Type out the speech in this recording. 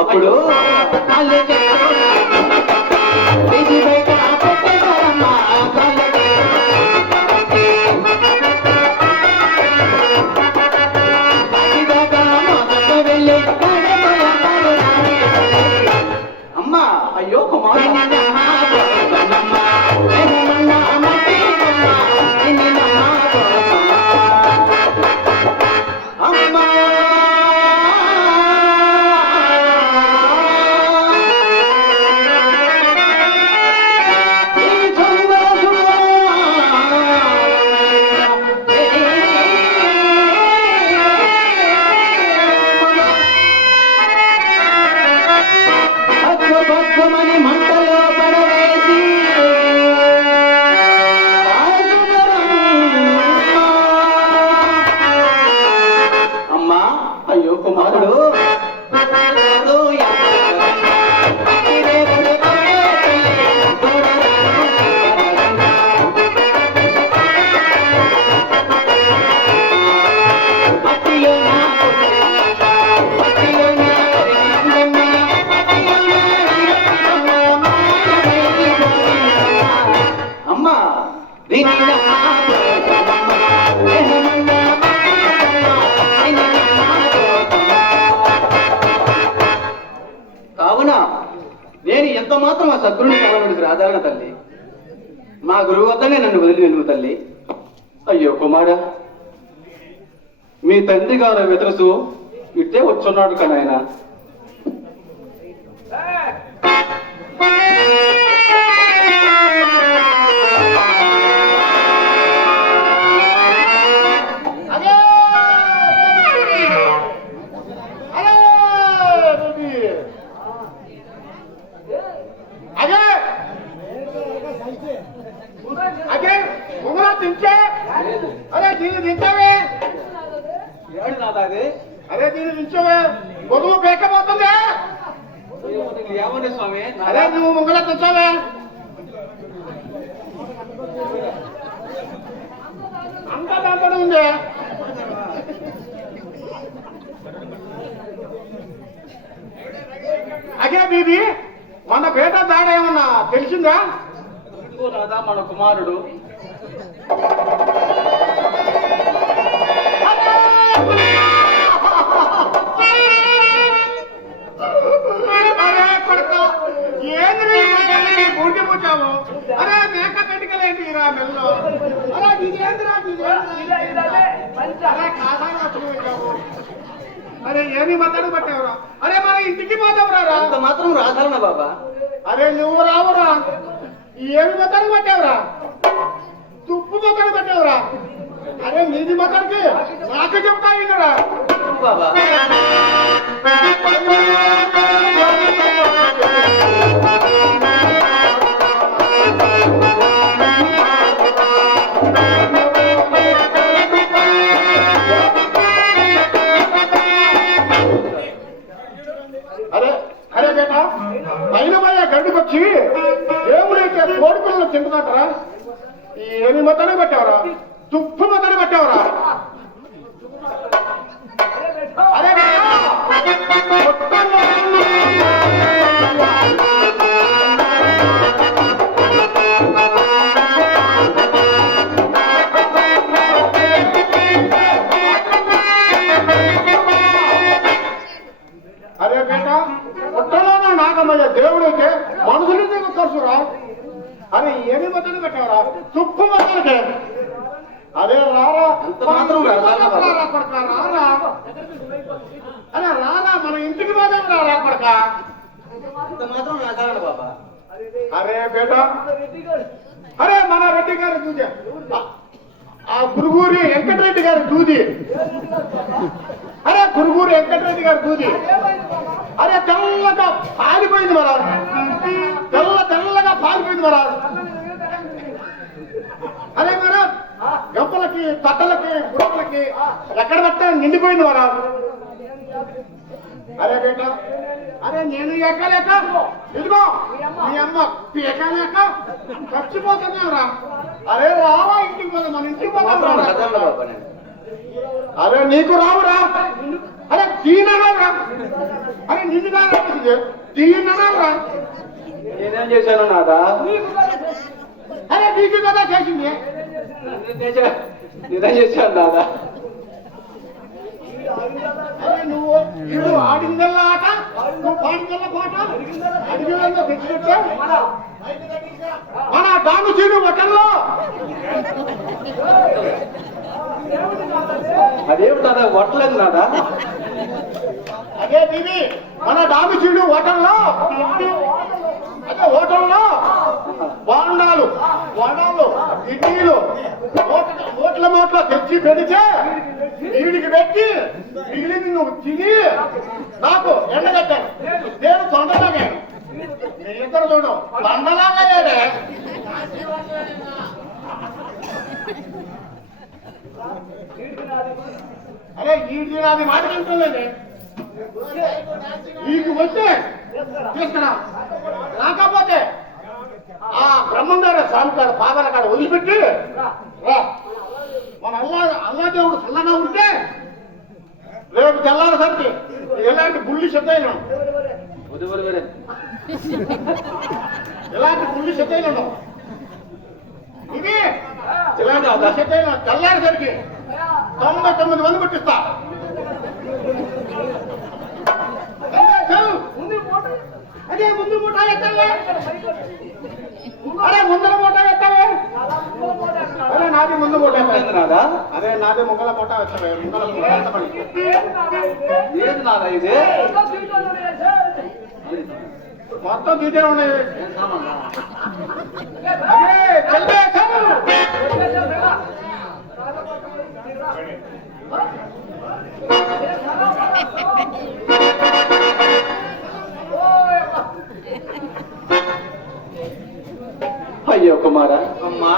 అప్పుడు అమ్మా అయ్యో కుమార్ కావున నేను ఎంత మాత్రం ఆ సద్గురుని కావాలనుడికి రాధారణ తల్లి, మా గురువు వద్దనే నన్ను వదిలి వెలుగు తల్లి. అయ్యో కుమారా, మీ తండ్రి గారు వెతరసు ఇట్టే వచ్చున్నాడు కదా ఆయన. అరే దీన్ని నిల్చోవే, పొదువు పేకపోతుంది. ఏమని స్వామి? అరే నువ్వు ముంగల తెచ్చావే. అంతా దాంట్లోనే ఉంది. అదే బీబీ, మన పేట దాడ ఏమన్నా తెలిసిందా? రాదా మన కుమారుడు బూటి పూచాము. అరే మేక కట్టికలేంటి రా మెల్లో. అరే ఇదేంద్రా అరే ఏమి మద్దడు పట్టావురా? అరే మన ఇంటికి పోతావురా? అంత మాత్రం రాధారణ బాబా. అరే నువ్వు రావురా, ఏమి మద్దడు పట్టావురా? తుప్పు మద్దడు పట్టావురా? అరే నీది మద్దడికి నాకు చెప్తా వినరా బాబా. పైన పైన గడ్డికొచ్చి దేవుడైతే కోడి పిల్లలు తింటున్నట్టరా? ఏమి మొత్తాన్ని పట్టావరా? తుప్పు మొత్తాన్ని పట్టావరా? అరే కొడతారా తుప్పు మొదలకి అదే రారా అంత మాత్రం రారా బాబు? రారా కొడక రారా అరే రారా మన ఇంటికి పోదాం రారా కొడక ఇంత మాత్రం రాజారాడు బాబా. అరే బేట అరే మన రెడ్డి గారి దూది ఆ గురుగురి వెంకటరెడ్డి గారి దూది అరే గురుగురి వెంకటరెడ్డి గారి దూది అరే తెల్లగా పాలిపోయింది మరా తెల్లగా పాలిపోయింది మరా అరే మరా గంపలకి తట్టలకి గుడలకి ఎక్కడ పట్ట నిండిపోయింది మరా అరే బేట అరే నేను ఎక్కలేక ఇదిగో మీ అమ్మ ఎక్కలేక చచ్చిపోతున్నావురా అరే రావా ఇంటికి పోదా మన ఇంటికి పోదాం రాజారాడు బాబా నేను. అరే నీకు రావురా అరే దీనరా అరే నిన్ను కాదు దీనరా నేనేం చేశాను నాదా? అరే నీకు కదా చేసింది నేనేం చేశాను నాదా? అరే నువ్వు ఆడిందల్లా ఆట నువ్వు పాడిందల్లా పాట అడిగిలో తెచ్చినట్టే మన దాను చీడు ఒకల్లో అదేమిటి నాదా? వట్లేదు నాదా? అదే దీని మన దాను చీడు హోటల్లో అదే హోటల్లో బాండాలు ఇడ్లీలు మూట్ల తెచ్చి పెడితే వీడికి పెట్టి మిగిలింది నువ్వు తిని నాకు ఎండగట్టాను నేను తొండలాగాను నీ ఇద్దరు చూడు తొండలాగానే అరే ఈ నాది మాట వింటుందండి నీకు వస్తే తీసుకురా రాకపోతే ఆ బ్రహ్మంగారు స్వామి కాడ పాదాల కాడ వదిలిపెట్టి రా మన అల్లాదేవుడు చల్లగా ఉంటే రేపు తెల్లారసరికి ఎలాంటి బుల్లి శబ్దైనా ఎలాంటి బుల్లి శబ్దైనా ఉండవు ఇది ఇలాంటి శబ్దైనా తెల్లారసరికి 99 మంది కొట్టిస్తా అదే ముందు మూట ఎత్తావే అరే ముందర మూట ఎత్తావే అరే నాది ముందు మూట ఎత్తాను నాదా? అరే నాది ముంగల మూట ఎత్తావే ముంగల ఏది నాదా ఇది? మొత్తం తీటే ఉన్నాయి ఏం సామాన్? అదే చల్లే అయ్యో కుమారా, అమ్మా